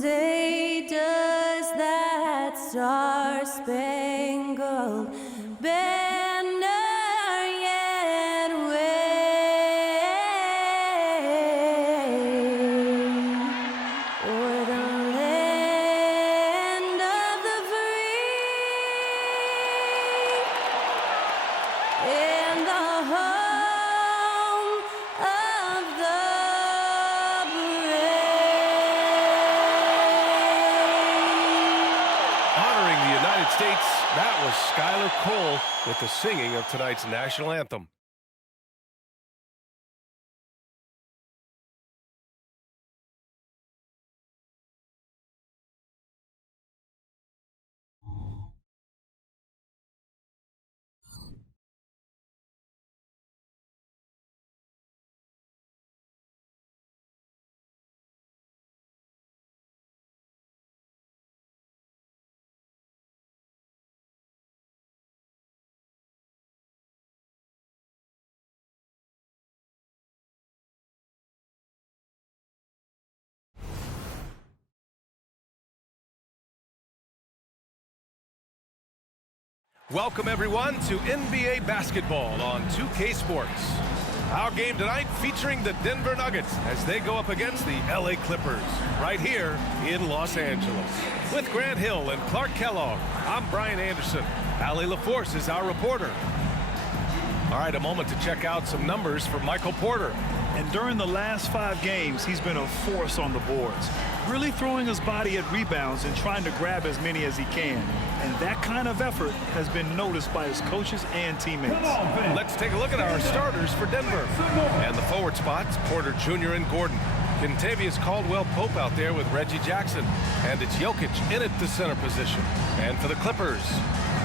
say, does that star-spangled banner yet wave o'er the land of the free and the home of the Honoring the United States, that was Skylar Cole with the singing of tonight's national anthem. Welcome, everyone, to NBA basketball on 2K Sports. Our game tonight featuring the Denver Nuggets as they go up against the LA Clippers right here in Los Angeles. With Grant Hill and Clark Kellogg, I'm Brian Anderson. Allie LaForce is our reporter. All right, a moment to check out some numbers for Michael Porter. And during the last 5 games, he's been a force on the boards, really throwing his body at rebounds and trying to grab as many as he can. And that kind of effort has been noticed by his coaches and teammates. Let's take a look at our starters for Denver. And the forward spots, Porter Jr. and Gordon. Kentavious Caldwell-Pope out there with Reggie Jackson. And it's Jokic in at the center position. And for the Clippers,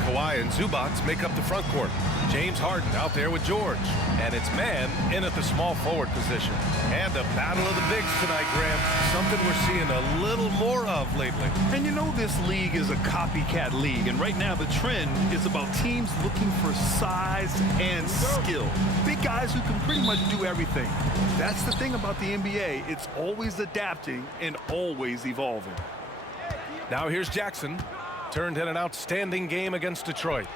Kawhi and Zubac make up the front court. James Harden out there with George. And it's Mann in at the small forward position. And a battle of the bigs tonight, Graham. Something we're seeing a little more of lately. And you know this league is a copycat league. And right now the trend is about teams looking for size and skill. Big guys who can pretty much do everything. That's the thing about the NBA. It's always adapting and always evolving. Now here's Jackson. Turned in an outstanding game against Detroit.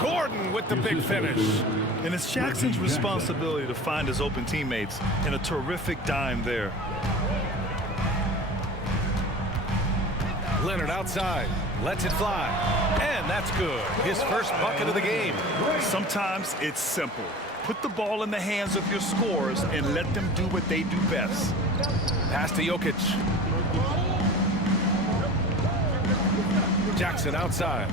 Gordon with the big finish. And it's Jackson's responsibility to find his open teammates, and a terrific dime there. Leonard outside, lets it fly, and that's good. His first bucket of the game. Sometimes it's simple. Put the ball in the hands of your scorers and let them do what they do best. Pass to Jokic. Jackson outside.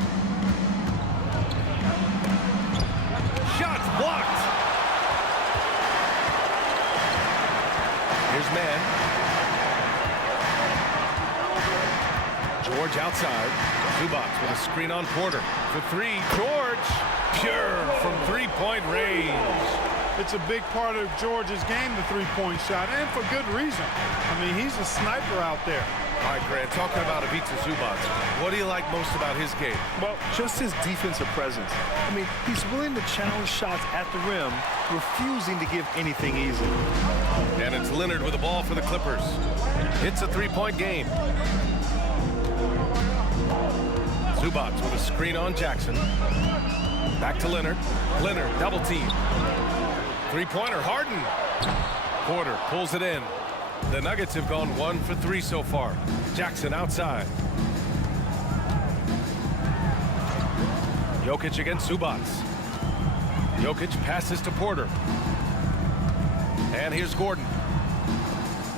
Shots blocked. Here's Mann. George outside. Zubac with a screen on Porter. For 3, George. Pure from three-point range. It's a big part of George's game, the three-point shot, and for good reason. I mean, he's a sniper out there. All right, Grant, talking about Ivica Zubac, what do you like most about his game? Well, just his defensive presence. I mean, he's willing to challenge shots at the rim, refusing to give anything easy. And it's Leonard with the ball for the Clippers. It's a three-point game. Zubac with a screen on Jackson. Back to Leonard. Leonard, double team. Three-pointer, Harden. Porter pulls it in. The Nuggets have gone 1 for 3 so far. Jackson outside. Jokic against Zubac. Jokic passes to Porter. And here's Gordon.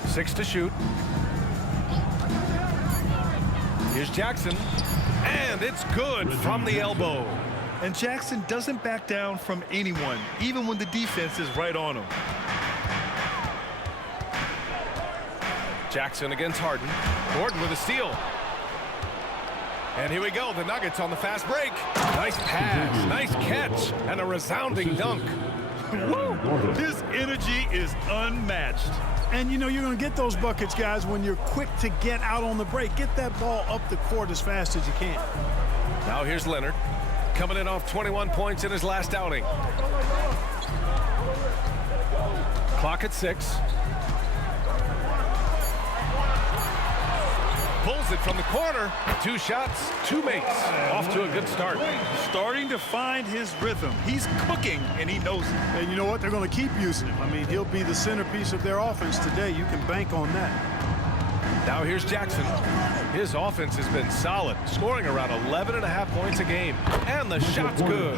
6 to shoot. Here's Jackson. And it's good from the elbow. And Jackson doesn't back down from anyone, even when the defense is right on him. Jackson against Harden. Gordon with a steal. And here we go, the Nuggets on the fast break. Nice pass, nice catch, and a resounding dunk. Woo! His energy is unmatched. And, you know, you're going to get those buckets, guys, when you're quick to get out on the break. Get that ball up the court as fast as you can. Now here's Leonard, coming in off 21 points in his last outing. Clock at 6. Pulls it from the corner. 2 shots, 2 makes. Off to a good start. Starting to find his rhythm. He's cooking, and he knows it. And you know what? They're going to keep using him. I mean, he'll be the centerpiece of their offense today. You can bank on that. Now here's Jackson. His offense has been solid, scoring around 11.5 points a game. And the shot's good.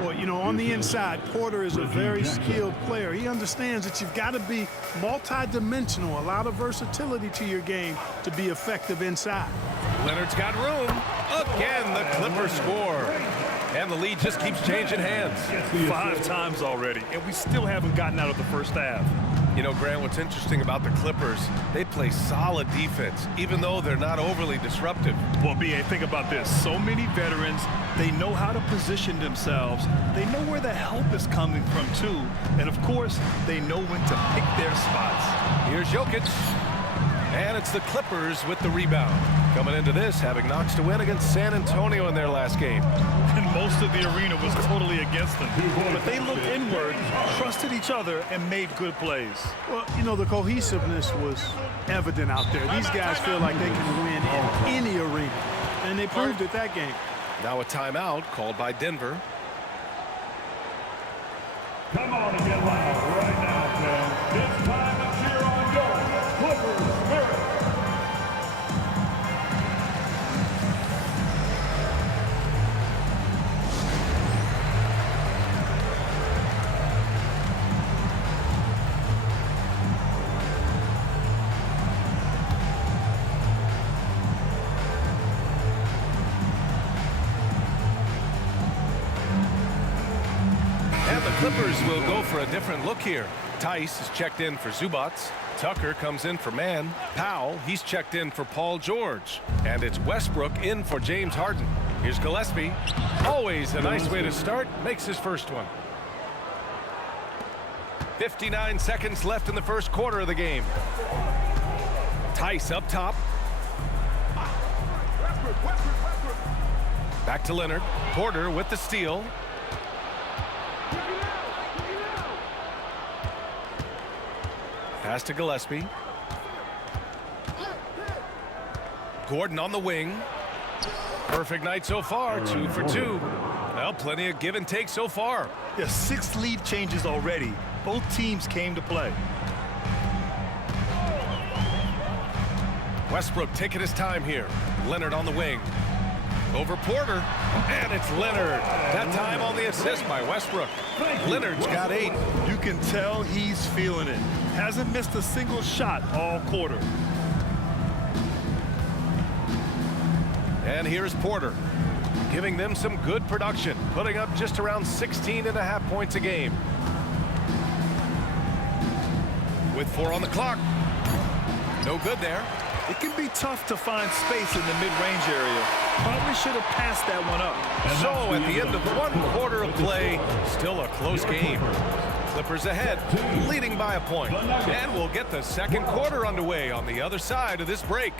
Well, you know, on the inside, Porter is a very skilled player. He understands that you've got to be multi-dimensional, a lot of versatility to your game to be effective inside. Leonard's got room. Again, the Clippers score. And the lead just keeps changing hands. 5 times already, and we still haven't gotten out of the first half. You know, Grant, what's interesting about the Clippers, they play solid defense, even though they're not overly disruptive. Well, B.A., think about this. So many veterans, they know how to position themselves. They know where the help is coming from, too. And, of course, they know when to pick their spots. Here's Jokic. And it's the Clippers with the rebound. Coming into this, having knocks to win against San Antonio in their last game. And most of the arena was totally against them. But they looked inward, trusted each other, and made good plays. Well, you know, the cohesiveness was evident out there. These guys feel like they can win in any arena. And they proved it that game. Now a timeout called by Denver. Come on and get loud right now, fans. It's time to cheer on your Clippers spirit. Clippers will go for a different look here. Tice is checked in for Zubats. Tucker comes in for Mann. Powell, he's checked in for Paul George. And it's Westbrook in for James Harden. Here's Gillespie. Always a nice way to start. Makes his first one. 59 seconds left in the first quarter of the game. Tice up top. Back to Leonard. Porter with the steal. Pass to Gillespie. Gordon on the wing. Perfect night so far, 2 for 2. Well, plenty of give and take so far. Yeah, 6 lead changes already. Both teams came to play. Westbrook taking his time here. Leonard on the wing. Over Porter, and it's Leonard. That time on the assist by Westbrook. Leonard's got 8. You can tell he's feeling it. Hasn't missed a single shot all quarter. And here's Porter, giving them some good production, putting up just around 16.5 points a game. With 4 on the clock. No good there. It can be tough to find space in the mid-range area. Probably should have passed that one up. So at the end of 1 quarter of play, still a close game. Clippers ahead, leading by a point. And we'll get the second quarter underway on the other side of this break.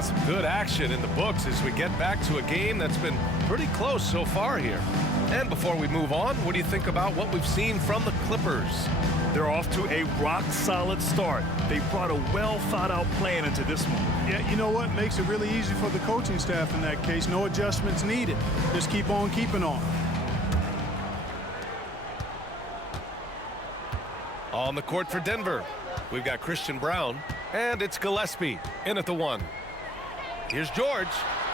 Some good action in the books as we get back to a game that's been pretty close so far here. And before we move on, what do you think about what we've seen from the Clippers? They're off to a rock-solid start. They brought a well-thought-out plan into this one. Yeah, you know what? Makes it really easy for the coaching staff in that case. No adjustments needed. Just keep on keeping on. On the court for Denver, we've got Christian Brown, and it's Gillespie in at the 1. Here's George.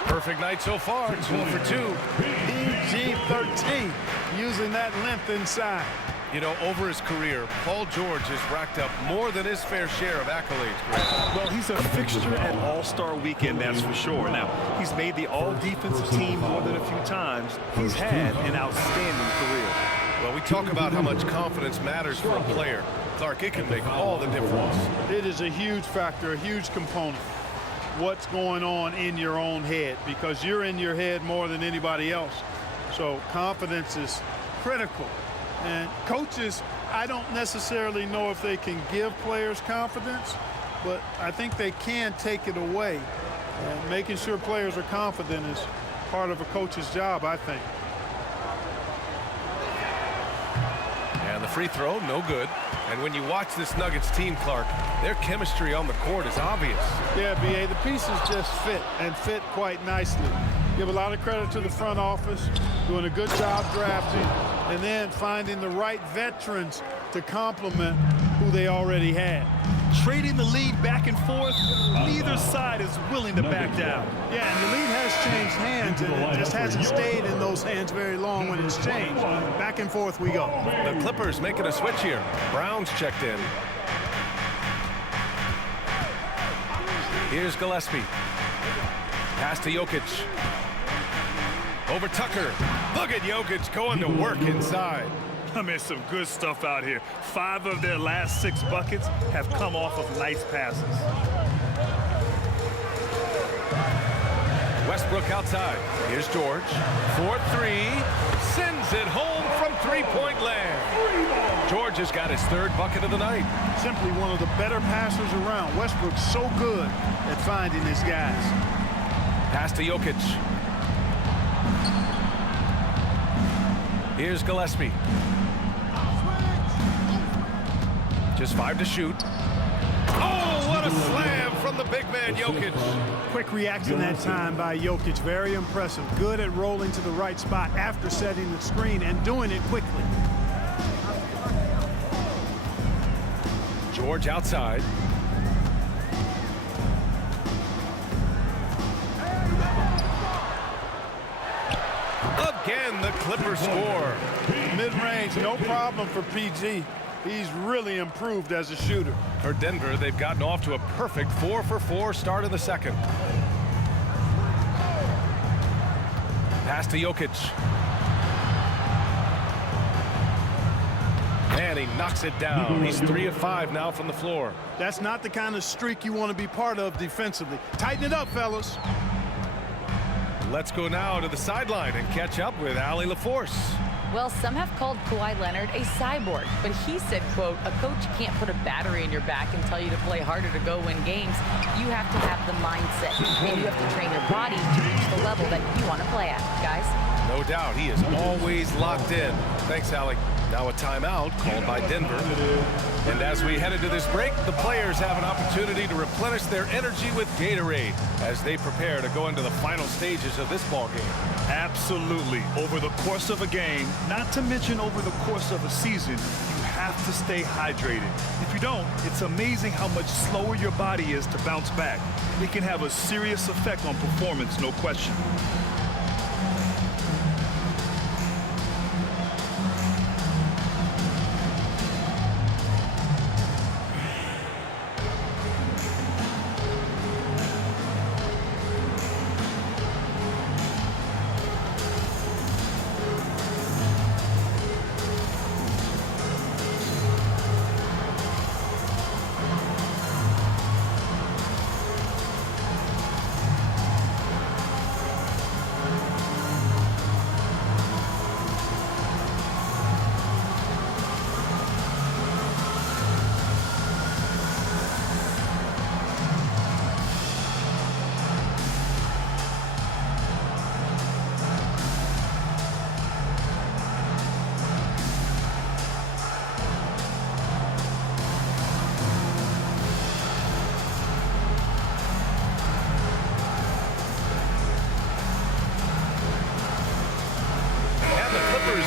Perfect night so far, 2 for 2. PG-13, using that length inside. You know, over his career, Paul George has racked up more than his fair share of accolades, Grant. Well, he's a fixture at All-Star Weekend, that's for sure. Now, he's made the All-Defensive team more than a few times. He's had an outstanding career. Well, we talk about how much confidence matters for a player. Clark, it can make all the difference. It is a huge factor, a huge component. What's going on in your own head, because you're in your head more than anybody else. So confidence is critical. And coaches, I don't necessarily know if they can give players confidence, but I think they can take it away. And making sure players are confident is part of a coach's job, I think. And the free throw, no good. And when you watch this Nuggets team, Clark, their chemistry on the court is obvious. Yeah, B.A., the pieces just fit, and fit quite nicely. Give a lot of credit to the front office, doing a good job drafting, and then finding the right veterans to complement who they already had. Trading the lead back and forth, neither side is willing to back down. Yeah, and the lead has changed hands, and it just hasn't stayed in those hands very long when it's changed. Back and forth we go. The Clippers making a switch here. Brown's checked in. Here's Gillespie. Pass to Jokic. Over Tucker. Look at Jokic going to work inside. I mean, some good stuff out here. 5 of their last 6 buckets have come off of nice passes. Westbrook outside. Here's George. 4-3. Sends it home from three-point land. George has got his 3rd bucket of the night. Simply one of the better passers around. Westbrook's so good at finding his guys. Pass to Jokic. Here's Gillespie. Just 5 to shoot. Oh, what a slam from the big man, Jokic. Quick reaction that time by Jokic. Very impressive. Good at rolling to the right spot after setting the screen and doing it quickly. George outside. Again, the Clippers score. Mid-range, no problem for PG. He's really improved as a shooter. For Denver, they've gotten off to a perfect 4-for-4 start in the second. Pass to Jokic. And he knocks it down. He's 3 of 5 now from the floor. That's not the kind of streak you want to be part of defensively. Tighten it up, fellas. Let's go now to the sideline and catch up with Allie LaForce. Well, some have called Kawhi Leonard a cyborg, but he said, quote, a coach can't put a battery in your back and tell you to play harder to go win games. You have to have the mindset, and you have to train your body to reach the level that you want to play at, guys. No doubt, he is always locked in. Thanks, Allie. Now a timeout called by Denver. And as we head into this break, the players have an opportunity to replenish their energy with Gatorade as they prepare to go into the final stages of this ball game. Absolutely. Over the course of a game, not to mention over the course of a season, you have to stay hydrated. If you don't, it's amazing how much slower your body is to bounce back. It can have a serious effect on performance, no question.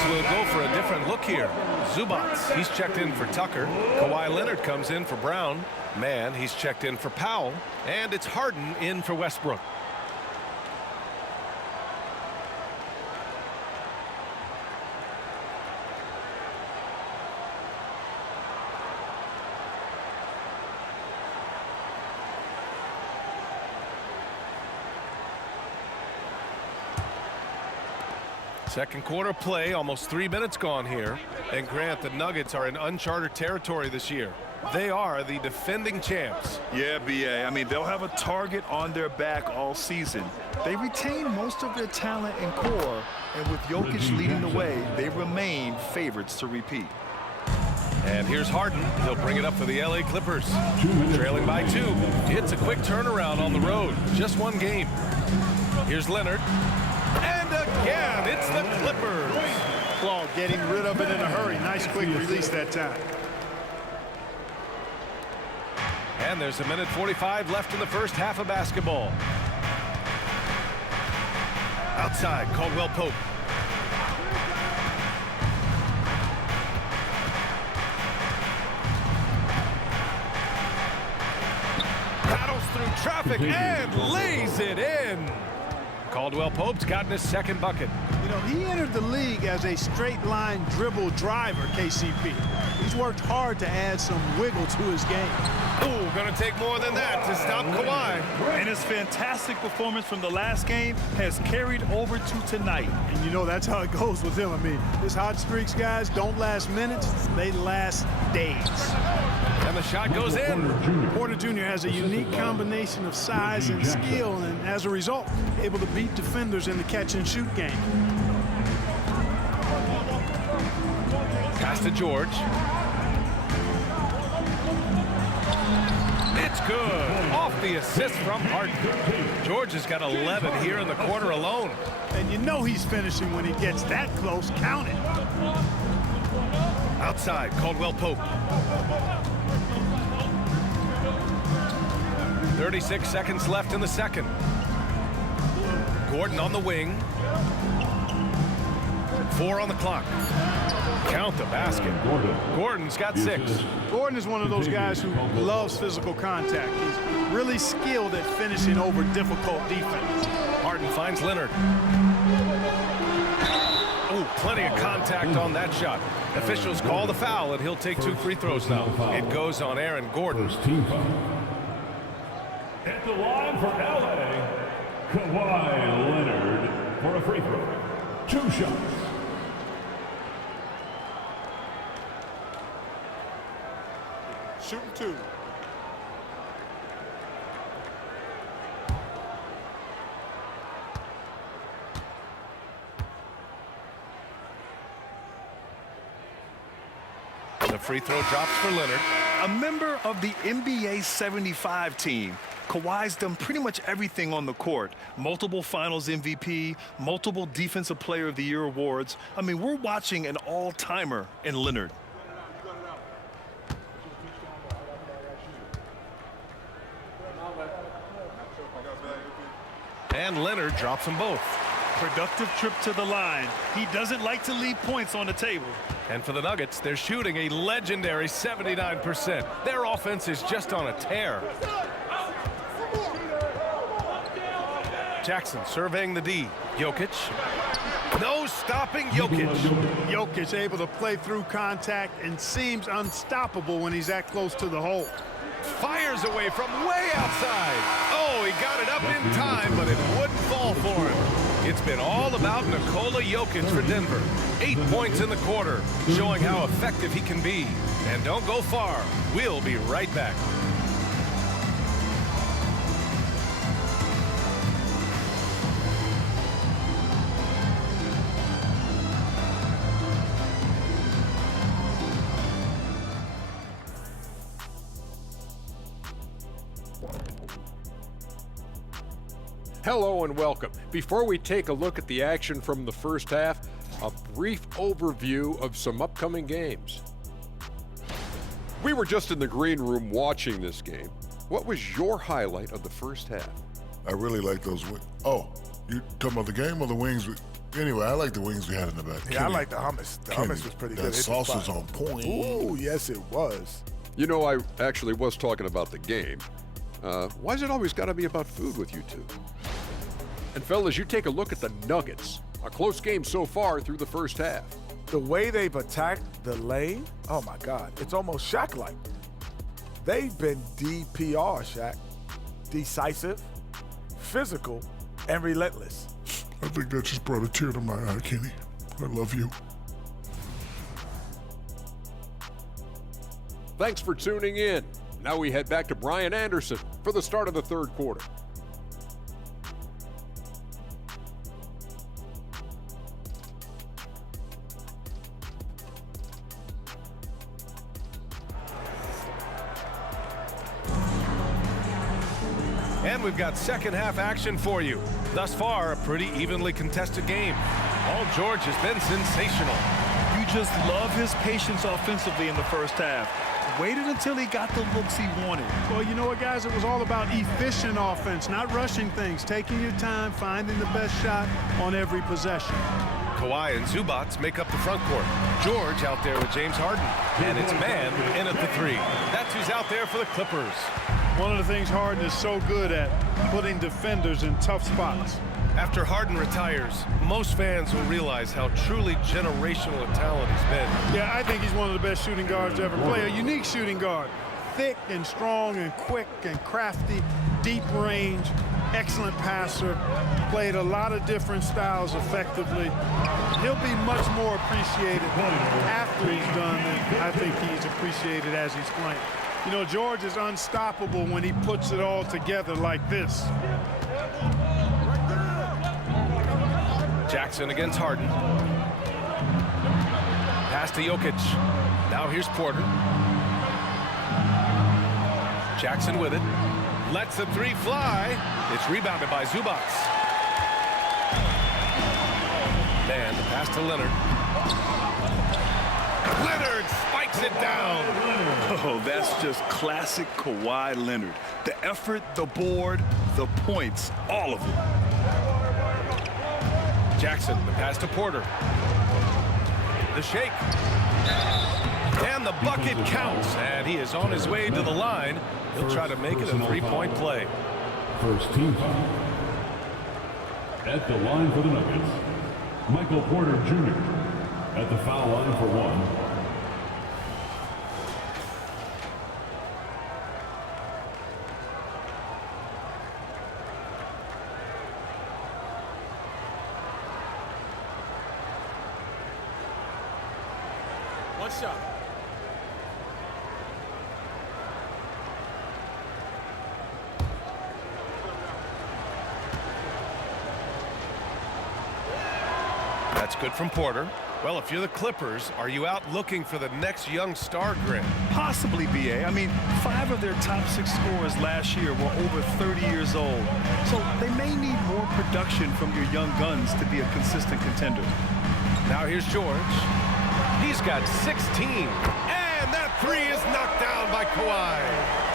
Will go for a different look here. Zubats, he's checked in for Tucker. Kawhi Leonard comes in for Brown. Mann, he's checked in for Powell. And it's Harden in for Westbrook. Second quarter play, almost 3 minutes gone here. And Grant, the Nuggets are in uncharted territory this year. They are the defending champs. Yeah, B.A. I mean, they'll have a target on their back all season. They retain most of their talent and core, and with Jokic leading the way, they remain favorites to repeat. And here's Harden. He'll bring it up for the LA Clippers. Trailing by 2. It's a quick turnaround on the road. Just one game. Here's Leonard. And again, it's the Clippers. Claude getting rid of it in a hurry. Nice quick release that time. And there's 1:45 left in the first half of basketball. Outside, Caldwell Pope. Battles through traffic and lays it in. Caldwell Pope's gotten his second bucket. You know, he entered the league as a straight line dribble driver, KCP. He's worked hard to add some wiggle to his game. Ooh, gonna take more than that to stop Kawhi. And his fantastic performance from the last game has carried over to tonight. And you know that's how it goes with him. I mean, his hot streaks, guys, don't last minutes, they last days. And the shot goes in. Porter Jr. has a unique combination of size and skill, and as a result, able to beat defenders in the catch-and-shoot game. Pass to George. It's good. Off the assist from Harden. George has got 11 here in the quarter alone. And you know he's finishing when he gets that close. Count it. Outside, Caldwell Pope. 36 seconds left in the second. Gordon on the wing. 4 on the clock. Count the basket. Gordon's got 6. Gordon is one of those guys who loves physical contact. He's really skilled at finishing over difficult defense. Harden finds Leonard. Ooh, plenty of contact on that shot. Officials call the foul, and he'll take 2 free throws now. It goes on Aaron Gordon. At the line for LA, Kawhi Leonard for a free throw. 2 shots. Shooting 2. The free throw drops for Leonard. A member of the NBA 75 team, Kawhi's done pretty much everything on the court. Multiple Finals MVP, multiple Defensive Player of the Year awards. I mean, we're watching an all-timer in Leonard. And Leonard drops them both. Productive trip to the line. He doesn't like to leave points on the table. And for the Nuggets, they're shooting a legendary 79%. Their offense is just on a tear. Jackson surveying the D. Jokic. No stopping Jokic. Jokic able to play through contact and seems unstoppable when he's that close to the hole. Fires away from way outside. Oh, he got it up in time, but it wouldn't fall for him. It's been all about Nikola Jokic for Denver. 8 points in the quarter, showing how effective he can be. And don't go far. We'll be right back. Hello and welcome. Before we take a look at the action from the first half, a brief overview of some upcoming games. We were just in the green room watching this game. What was your highlight of the first half? I really like those wings. Oh, you talking about the game or the wings? Anyway, I like the wings we had in the back. Yeah, I like the hummus. The hummus was pretty good. That sauce was on point. Ooh, yes, it was. You know, I actually was talking about the game. Why's it always got to be about food with you two? And fellas, you take a look at the Nuggets. A close game so far through the first half. The way they've attacked the lane, oh my God, it's almost Shaq-like. They've been DPR, Shaq. Decisive, physical, and relentless. I think that just brought a tear to my eye, Kenny. I love you. Thanks for tuning in. Now we head back to Brian Anderson for the start of the third quarter. And we've got second half action for you. Thus far, a pretty evenly contested game. Paul George has been sensational. You just love his patience offensively in the first half. Waited until he got the looks he wanted. Well, you know what, guys? It was all about efficient offense, not rushing things, taking your time, finding the best shot on every possession. Kawhi and Zubats make up the front court. George out there with James Harden. And it's man in at the three. That's who's out there for the Clippers. One of the things Harden is so good at, putting defenders in tough spots. After Harden retires, most fans will realize how truly generational a talent he's been. Yeah, I think he's one of the best shooting guards to ever play. A unique shooting guard. Thick and strong and quick and crafty, deep range, excellent passer. Played a lot of different styles effectively. He'll be much more appreciated after he's done than I think he's appreciated as he's playing. You know, George is unstoppable when he puts it all together like this. Jackson against Harden. Pass to Jokic. Now here's Porter. Jackson with it. Lets the three fly. It's rebounded by Zubats. Man, the pass to Leonard. Leonard spikes it down. Oh, that's just classic Kawhi Leonard. The effort, the board, the points, all of them. Jackson, the pass to Porter. The shake. And the bucket counts. And he is on his way to the line. He'll try to make it a three-point play. First team foul. At the line for the Nuggets, Michael Porter Jr. At the foul line for one. One shot. That's good from Porter. Well, if you're the Clippers, are you out looking for the next young star, Grant? Possibly, BA. I mean, 5 of their top 6 scorers last year were over 30 years old. So they may need more production from your young guns to be a consistent contender. Now here's George. He's got 16. And that three is knocked down by Kawhi.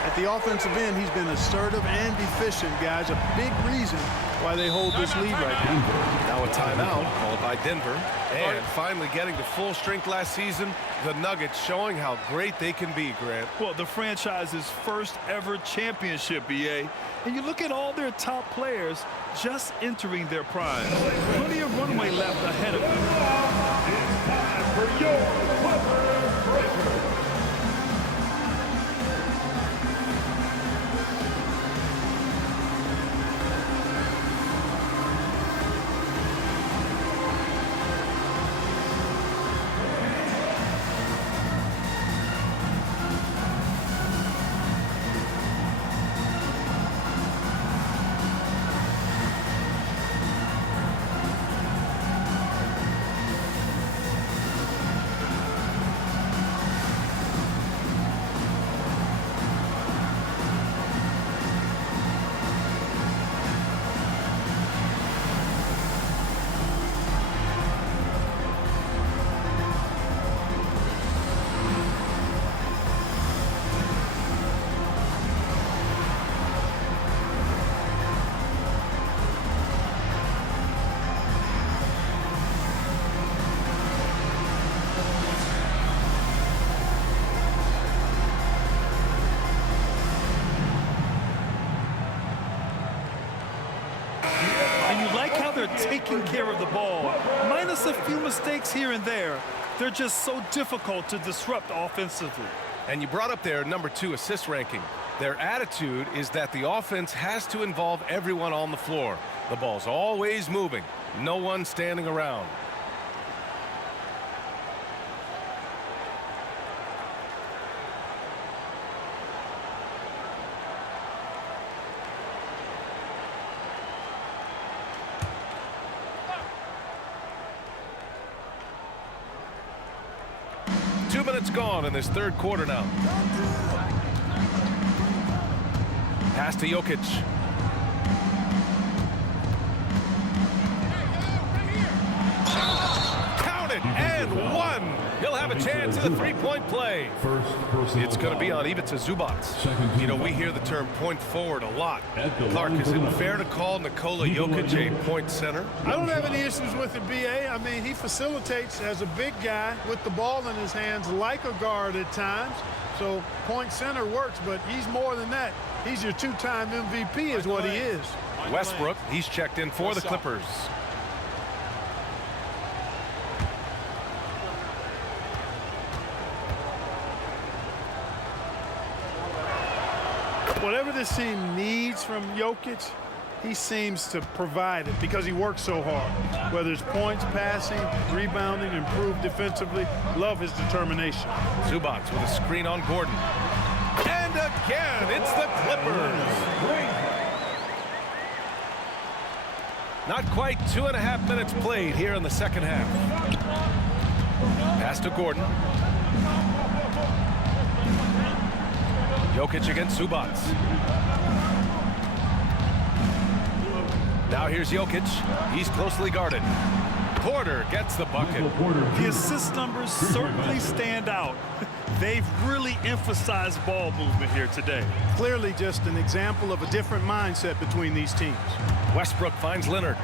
At the offensive end, he's been assertive and efficient, guys. A big reason why they hold this lead right now. Now a timeout called by Denver. And finally getting to full strength last season, the Nuggets showing how great they can be, Grant. Well, the franchise's first ever championship, BA. And you look at all their top players just entering their prime. Plenty of runway left ahead of them. It's time for your Clippers Breakers. And you like how they're taking care of the ball. Minus a few mistakes here and there. They're just so difficult to disrupt offensively. And you brought up their number 2 assist ranking. Their attitude is that the offense has to involve everyone on the floor. The ball's always moving. No one standing around. Two minutes gone in this third quarter now. Pass to Jokic. Count it, and one. He'll have a chance at a three-point play. It's going to be on Ivica Zubac. You know, we hear the term point forward a lot. Clark, is it fair to call Nikola Jokic a point center? I don't have any issues with it, B.A. I mean, he facilitates as a big guy with the ball in his hands like a guard at times. So point center works, but he's more than that. He's your two-time MVP is what he is. Westbrook, he's checked in for the Clippers. Whatever this team needs from Jokic, he seems to provide it because he works so hard. Whether it's points, passing, rebounding, improved defensively, love his determination. Zubac with a screen on Gordon. And again, it's the Clippers. Not quite 2.5 minutes played here in the second half. Pass to Gordon. Jokic against Zubac. Now here's Jokic. He's closely guarded. Porter gets the bucket. The assist numbers certainly stand out. They've really emphasized ball movement here today. Clearly just an example of a different mindset between these teams. Westbrook finds Leonard.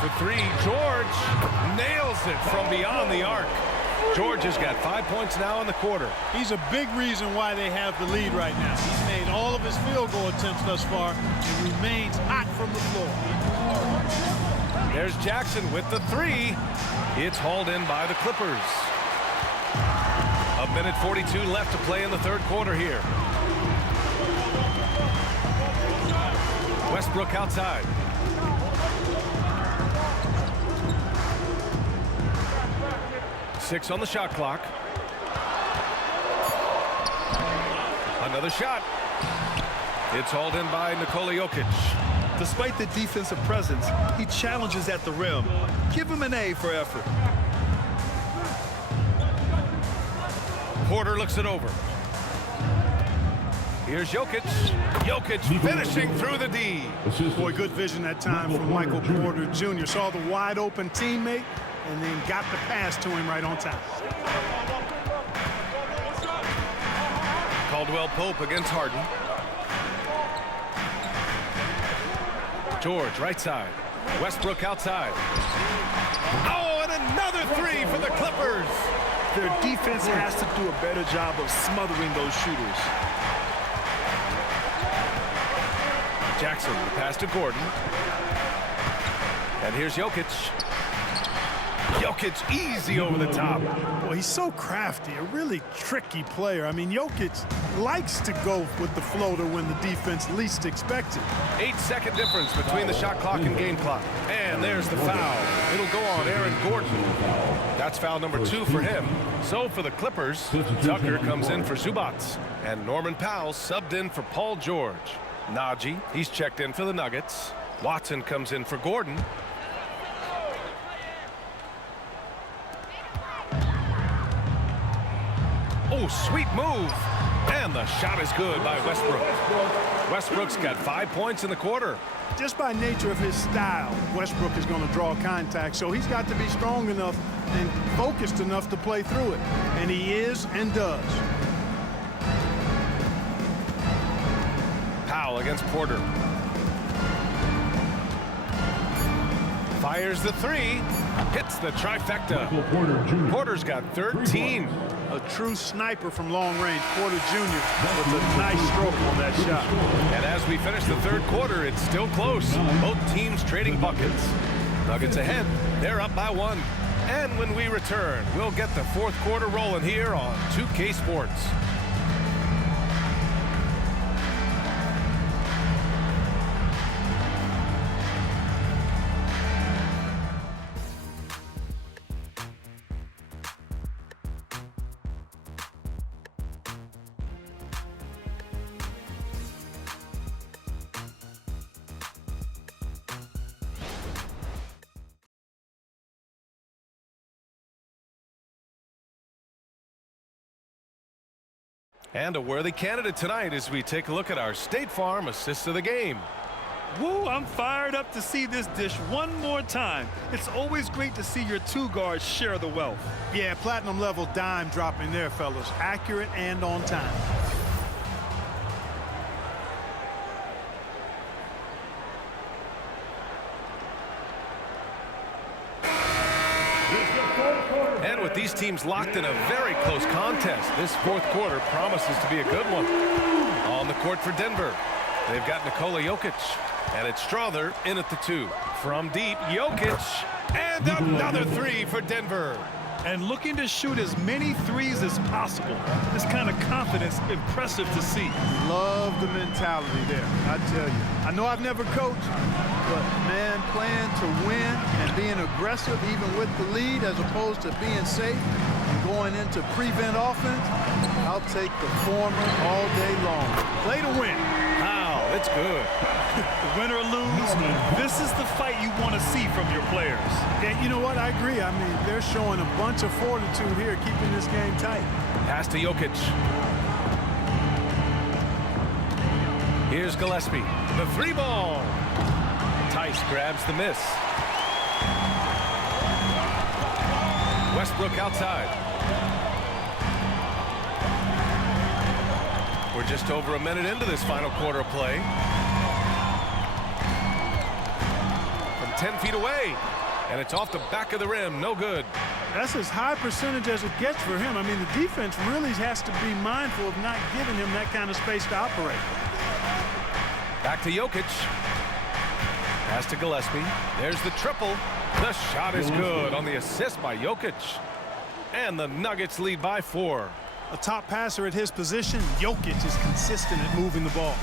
For three, George nails it from beyond the arc. George has got 5 points now in the quarter. He's a big reason why they have the lead right now. He's made all of his field goal attempts thus far and remains hot from the floor. There's Jackson with the three. It's hauled in by the Clippers. 1:42 left to play in the third quarter here. Westbrook outside. Six on the shot clock. Another shot. It's hauled in by Nikola Jokic. Despite the defensive presence, he challenges at the rim. Give him an A for effort. Porter looks it over. Here's Jokic. Jokic finishing through the D. Boy, good vision that time from Michael Porter Jr. Saw the wide open teammate and then got the pass to him right on time. Caldwell Pope against Harden. George right side. Westbrook outside. Oh, and another three for the Clippers. Their defense has to do a better job of smothering those shooters. Jackson, the pass to Gordon. And here's Jokic. Jokic easy over the top. Well, he's so crafty, a really tricky player. I mean, Jokic likes to go with the floater when the defense least expects it. 8-second difference between the shot clock and game clock. And there's the foul. It'll go on Aaron Gordon. That's foul number 2 for him. So for the Clippers, Tucker comes in for Zubac. And Norman Powell subbed in for Paul George. Najee, he's checked in for the Nuggets. Watson comes in for Gordon. Oh, sweet move. And the shot is good by Westbrook. Westbrook's got 5 points in the quarter. Just by nature of his style, Westbrook is going to draw contact, so he's got to be strong enough and focused enough to play through it. And he is and does. Powell against Porter. Fires the three. Hits the trifecta. Porter's got 13. A true sniper from long range, Porter Jr. with a nice stroke on that shot. And as we finish the third quarter, it's still close. Both teams trading buckets. Nuggets ahead. They're up by 1. And when we return, we'll get the fourth quarter rolling here on 2K Sports. And a worthy candidate tonight as we take a look at our State Farm assist of the game. Woo, I'm fired up to see this dish one more time. It's always great to see your two guards share the wealth. Yeah, platinum level dime dropping there, fellas. Accurate and on time. And with these teams locked in a very close contest, this fourth quarter promises to be a good one. On the court for Denver, they've got Nikola Jokic, and it's Strother in at the 2. From deep, Jokic, and another 3 for Denver. And looking to shoot as many threes as possible. This kind of confidence, impressive to see. Love the mentality there, I tell you. I know I've never coached, but man, playing to win and being aggressive even with the lead as opposed to being safe and going into prevent offense, I'll take the former all day long. Play to win. Wow, it's good. Win or lose, this is the fight you want to see from your players. Yeah, you know what? I agree. I mean, they're showing a bunch of fortitude here, keeping this game tight. Pass to Jokic. Here's Gillespie. The 3-ball. Tice grabs the miss. Westbrook outside. We're just over a minute into this final quarter of play. From 10 feet away. And it's off the back of the rim. No good. That's as high percentage as it gets for him. I mean, the defense really has to be mindful of not giving him that kind of space to operate. Back to Jokic. Pass to Gillespie. There's the triple. The shot is good on the assist by Jokic. And the Nuggets lead by 4. A top passer at his position, Jokic is consistent at moving the ball.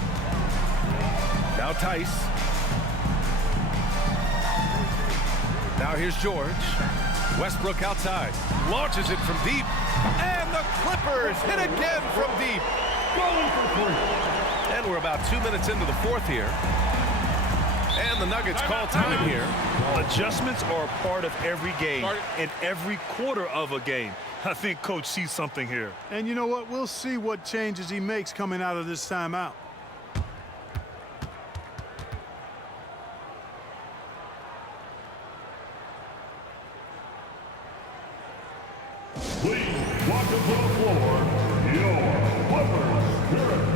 Now Tice. Now here's George. Westbrook outside. Launches it from deep. And the Clippers hit again from deep. Going for 3. And we're about 2 minutes into the fourth here. And the Nuggets call time here. Adjustments are a part of every game and every quarter of a game. I think Coach sees something here. And you know what? We'll see what changes he makes coming out of this timeout. Please welcome to the floor your Clippers Spirit.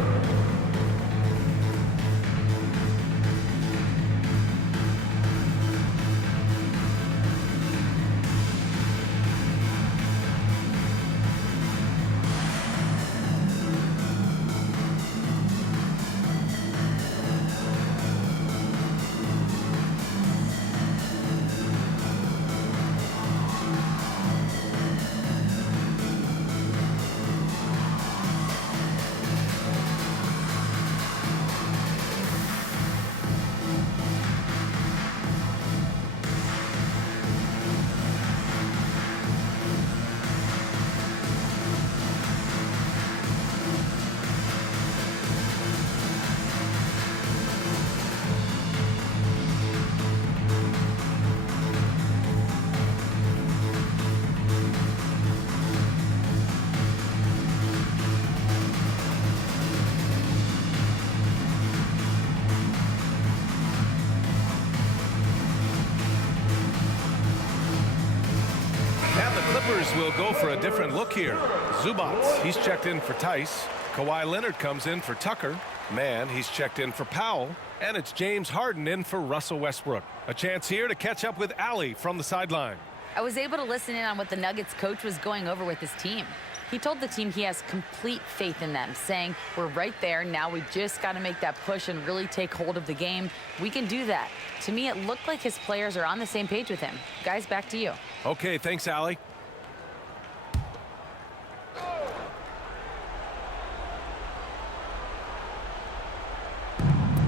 Will go for a different look here. Zubats, he's checked in for Tice. Kawhi Leonard comes in for Tucker. Mann, he's checked in for Powell. And it's James Harden in for Russell Westbrook. A chance here to catch up with Allie from the sideline. I was able to listen in on what the Nuggets coach was going over with his team. He told the team he has complete faith in them, saying, we're right there. Now we just got to make that push and really take hold of the game. We can do that. To me, it looked like his players are on the same page with him. Guys, back to you. Okay, thanks, Allie.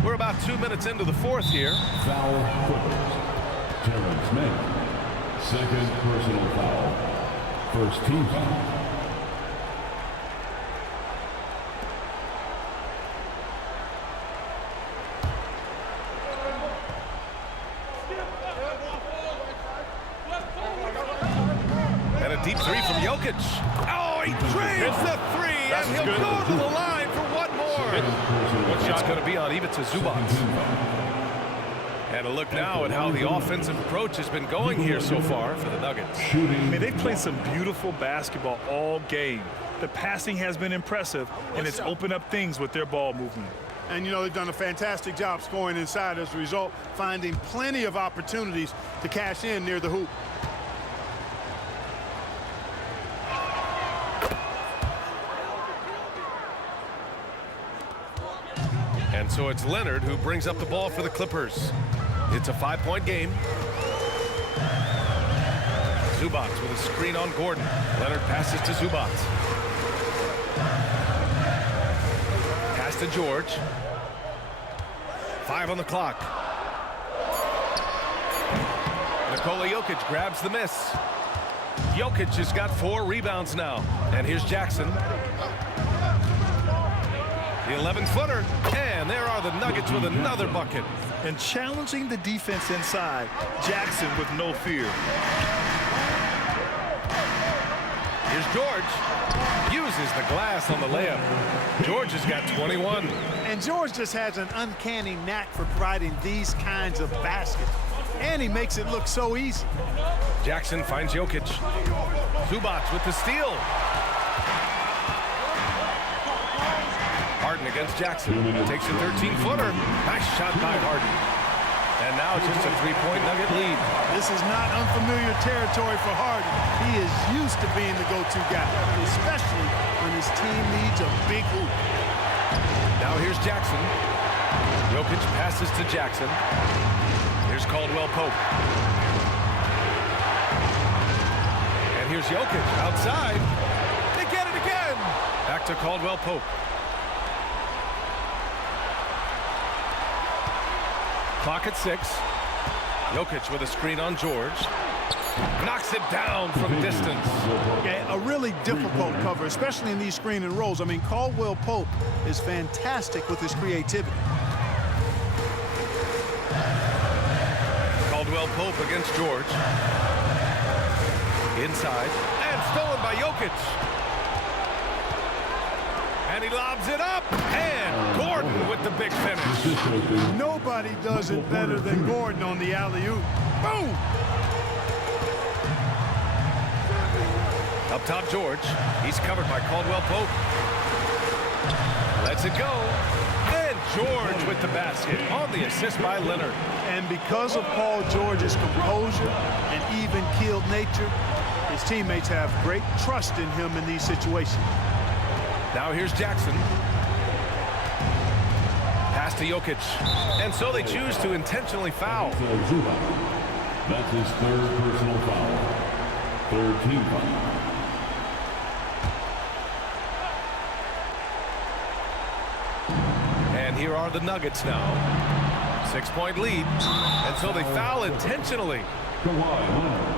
We're about 2 minutes into the fourth here. Foul Clippers. Terrence Mann. Second personal foul. First team foul. And a deep three from Jokic. Oh, he drains the three, and he'll go to the line for one more. What shot's going to be on Ivica Zubac? And a look now at how the offensive approach has been going here so far for the Nuggets. I mean, they've played some beautiful basketball all game. The passing has been impressive, and it's opened up things with their ball movement. And, you know, they've done a fantastic job scoring inside as a result, finding plenty of opportunities to cash in near the hoop. And so it's Leonard who brings up the ball for the Clippers. It's a 5-point game. Zubac with a screen on Gordon. Leonard passes to Zubac. Pass to George. 5 on the clock. Nikola Jokic grabs the miss. Jokic has got 4 rebounds now. And here's Jackson. The 11-footer, and there are the Nuggets with another bucket. And challenging the defense inside, Jackson with no fear. Here's George. Uses the glass on the layup. George has got 21. And George just has an uncanny knack for providing these kinds of baskets. And he makes it look so easy. Jackson finds Jokic. Zubac with the steal. Harden against Jackson. Takes a 13-footer. Nice shot by Harden. And now just a 3-point Nugget lead. This is not unfamiliar territory for Harden. He is used to being the go-to guy, especially when his team needs a big hoop. Now here's Jackson. Jokic passes to Jackson. Here's Caldwell Pope. And here's Jokic outside. They get it again. Back to Caldwell Pope. Clock at 6. Jokic with a screen on George. Knocks it down from distance. Okay, a really difficult cover, especially in these screen and rolls. I mean, Caldwell Pope is fantastic with his creativity. Caldwell Pope against George. Inside. And stolen by Jokic. And he lobs it up. And Gordon with the big finish. Nobody does it better than Gordon on the alley-oop. Boom! Up top, George. He's covered by Caldwell Pope. Lets it go. And George with the basket on the assist by Leonard. And because of Paul George's composure and even-keeled nature, his teammates have great trust in him in these situations. Now here's Jackson. Pass to Jokic. And so they choose to intentionally foul. That's his 3rd personal foul. 3rd team foul. And here are the Nuggets now. 6-point lead. And so they foul intentionally. Kawhi Leonard.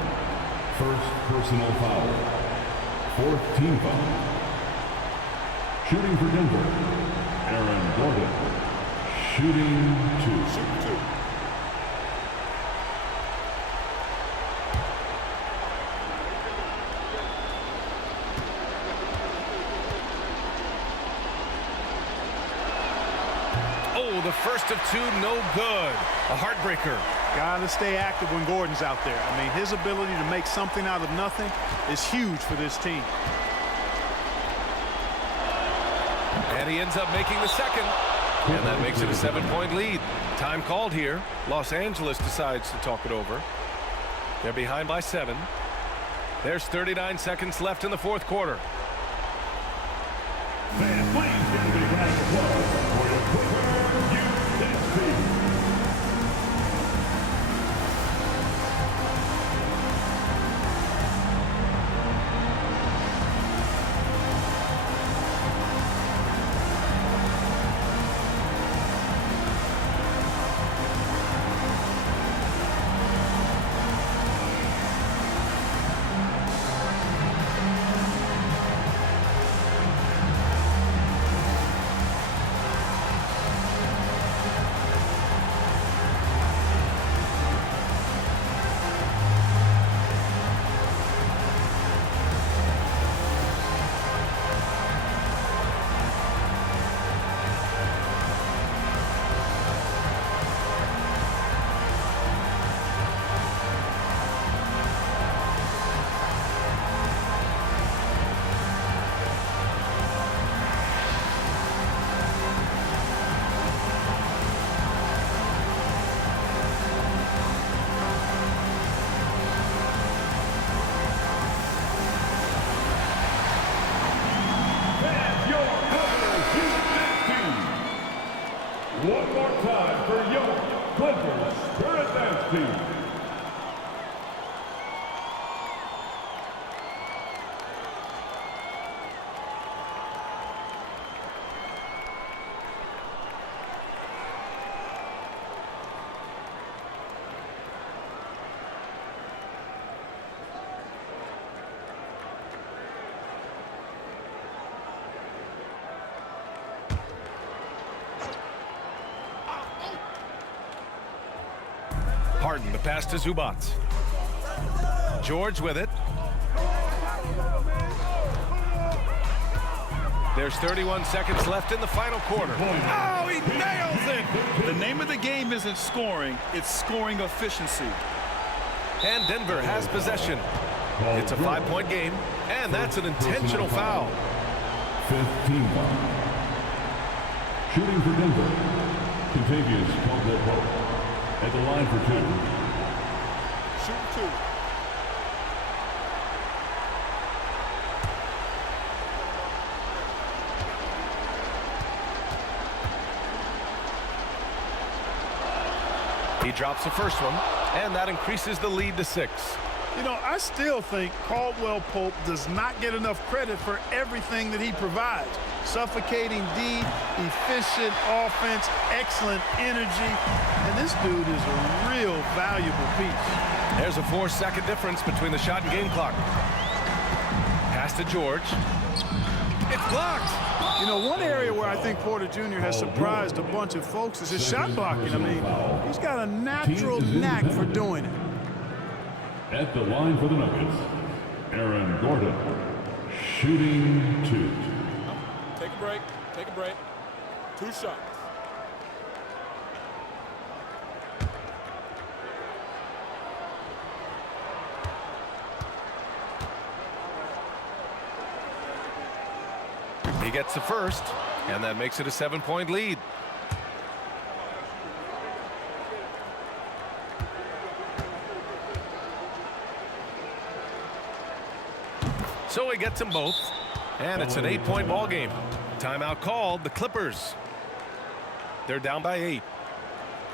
1st personal foul. 4th team foul. Shooting for Denver, Aaron Gordon. Shooting 2. Oh, the first of 2, no good. A heartbreaker. Got to stay active when Gordon's out there. I mean, his ability to make something out of nothing is huge for this team. And he ends up making the second. And that makes it a 7-point lead. Time called here. Los Angeles decides to talk it over. They're behind by 7. There's 39 seconds left in the fourth quarter. Fans, please give a big round of applause for your Clipper University. One more time for your Clippers Spirit Dance Team. Harden, the pass to Zubac. George with it. There's 31 seconds left in the final quarter. Oh, he nails it! The name of the game isn't scoring, it's scoring efficiency. And Denver has possession. It's a 5-point game, and that's an intentional foul. 15 foul. Shooting for Denver, Kentavious Caldwell-Pope. At the line for 2. Shoot 2. He drops the first one, and that increases the lead to 6. You know, I still think Caldwell Pope does not get enough credit for everything that he provides. Suffocating D, efficient offense, excellent energy, and this dude is a real valuable piece. There's a 4-second difference between the shot and game clock. Pass to George. It's blocked. You know, one area where I think Porter Jr. has surprised a bunch of folks is his shot blocking. I mean, he's got a natural knack for doing it. At the line for the Nuggets, Aaron Gordon, shooting 2. Take a break. Take a break. 2 shots. He gets the first, and that makes it a 7-point lead. So he gets them both, and it's an 8-point ball game. Timeout called, the Clippers. They're down by 8.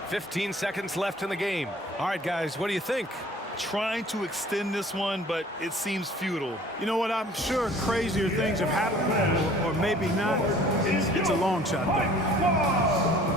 15 seconds left in the game. All right, guys, what do you think? Trying to extend this one, but it seems futile. You know what? I'm sure crazier things have happened, or maybe not. It's a long shot, though.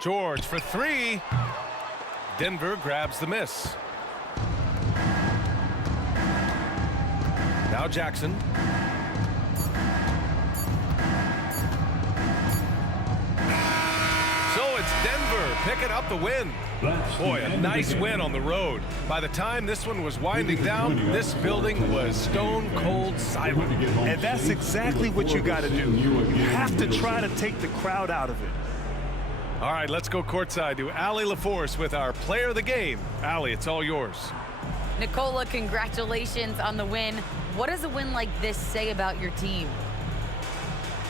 George for three. Denver grabs the miss. Now Jackson. So it's Denver picking up the win. Boy, a nice win on the road. By the time this one was winding down, this building was stone cold silent. And that's exactly what you got to do. You have to try to take the crowd out of it. All right, let's go courtside to Allie LaForce with our player of the game. Allie, it's all yours. Nicola, congratulations on the win. What does a win like this say about your team?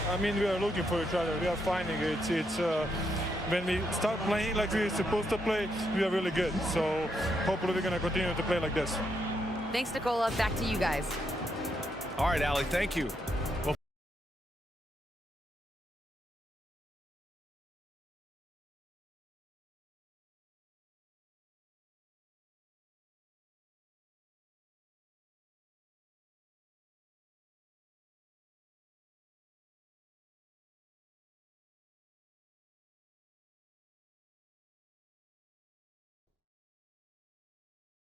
I mean, we are looking for each other. We are finding it. When we start playing like we're supposed to play, we are really good. So hopefully we're going to continue to play like this. Thanks, Nicola. Back to you guys. All right, Allie, thank you.